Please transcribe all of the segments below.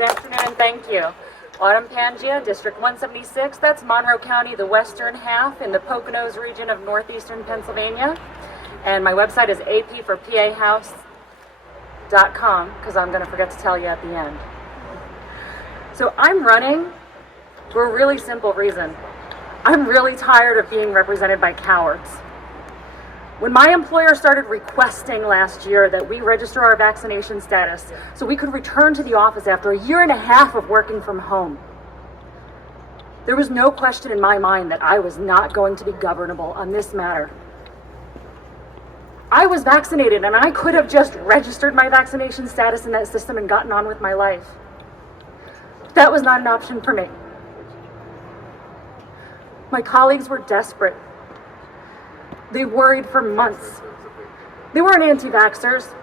Good afternoon and thank you. Autumn Pangia, District 176, that's Monroe County, the western half in the Poconos region of northeastern Pennsylvania. And my website is apforpahouse.com because I'm going to forget to tell you at the end. So I'm running for a really simple reason. I'm really tired of being represented by cowards. When my employer started requesting last year that we register our vaccination status so we could return to the office after a year and a half of working from home, there was no question in my mind that I was not going to be governable on this matter. I was vaccinated and I could have just registered my vaccination status in that system and gotten on with my life. That was not an option for me. My colleagues were desperate. They worried for months. They weren't anti-vaxxers.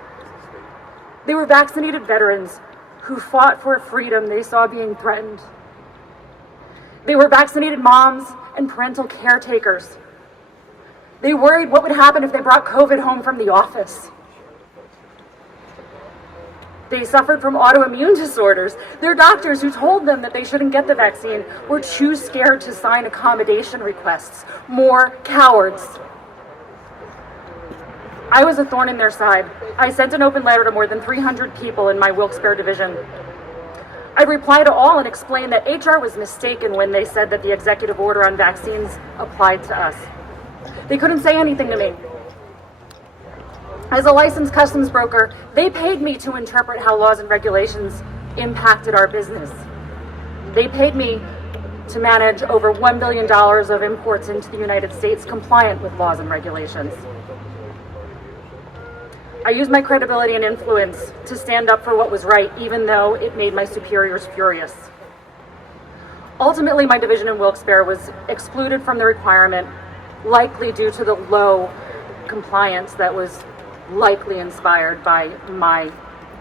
They were vaccinated veterans who fought for a freedom they saw being threatened. They were vaccinated moms and parental caretakers. They worried what would happen if they brought COVID home from the office. They suffered from autoimmune disorders. Their doctors who told them that they shouldn't get the vaccine were too scared to sign accommodation requests. More cowards. I was a thorn in their side. I sent an open letter to more than 300 people in my Wilkes-Barre division. I replied to all and explained that HR was mistaken when they said that the executive order on vaccines applied to us. They couldn't say anything to me. As a licensed customs broker, they paid me to interpret how laws and regulations impacted our business. They paid me to manage over $1 billion of imports into the United States compliant with laws and regulations. I used my credibility and influence to stand up for what was right, even though it made my superiors furious. Ultimately, my division in Wilkes-Barre was excluded from the requirement, likely due to the low compliance that was likely inspired by my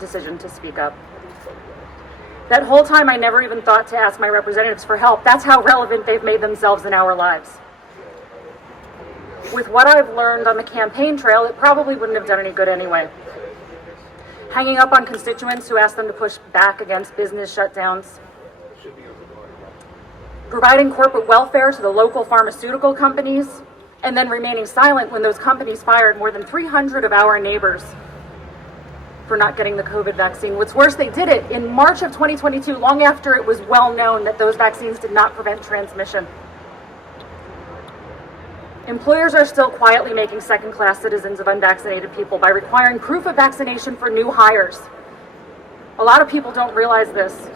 decision to speak up. That whole time, I never even thought to ask my representatives for help. That's how relevant they've made themselves in our lives. With what I've learned on the campaign trail, it probably wouldn't have done any good anyway. Hanging up on constituents who asked them to push back against business shutdowns. Providing corporate welfare to the local pharmaceutical companies, and then remaining silent when those companies fired more than 300 of our neighbors for not getting the COVID vaccine. What's worse, they did it in March of 2022, long after it was well known that those vaccines did not prevent transmission. Employers are still quietly making second-class citizens of unvaccinated people by requiring proof of vaccination for new hires. A lot of people don't realize this.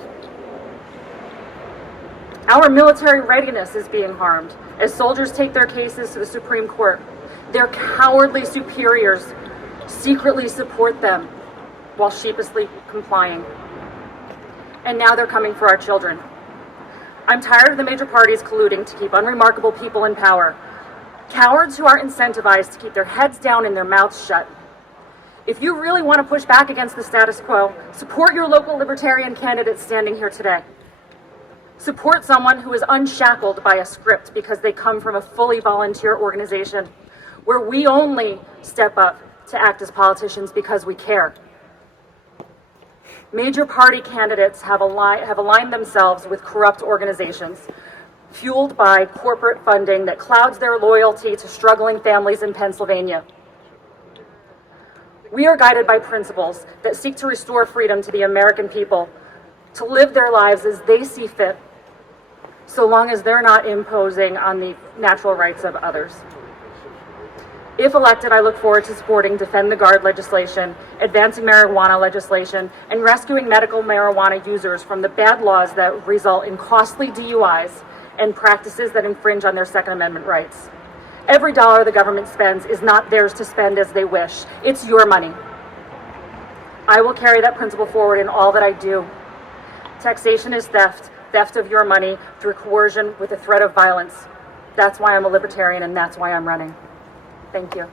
Our military readiness is being harmed as soldiers take their cases to the Supreme Court. Their cowardly superiors secretly support them while sheepishly complying. And now they're coming for our children. I'm tired of the major parties colluding to keep unremarkable people in power. Cowards who are incentivized to keep their heads down and their mouths shut. If you really want to push back against the status quo, support your local libertarian candidate standing here today. Support someone who is unshackled by a script because they come from a fully volunteer organization where we only step up to act as politicians because we care. Major party candidates have aligned themselves with corrupt organizations, fueled by corporate funding that clouds their loyalty to struggling families in Pennsylvania. We are guided by principles that seek to restore freedom to the American people to live their lives as they see fit, so long as they're not imposing on the natural rights of others. If elected, I look forward to supporting Defend the Guard legislation, advancing marijuana legislation, and rescuing medical marijuana users from the bad laws that result in costly DUIs and practices that infringe on their Second Amendment rights. Every dollar the government spends is not theirs to spend as they wish. It's your money. I will carry that principle forward in all that I do. Taxation is theft of your money through coercion with a threat of violence. That's why I'm a libertarian and that's why I'm running. Thank you.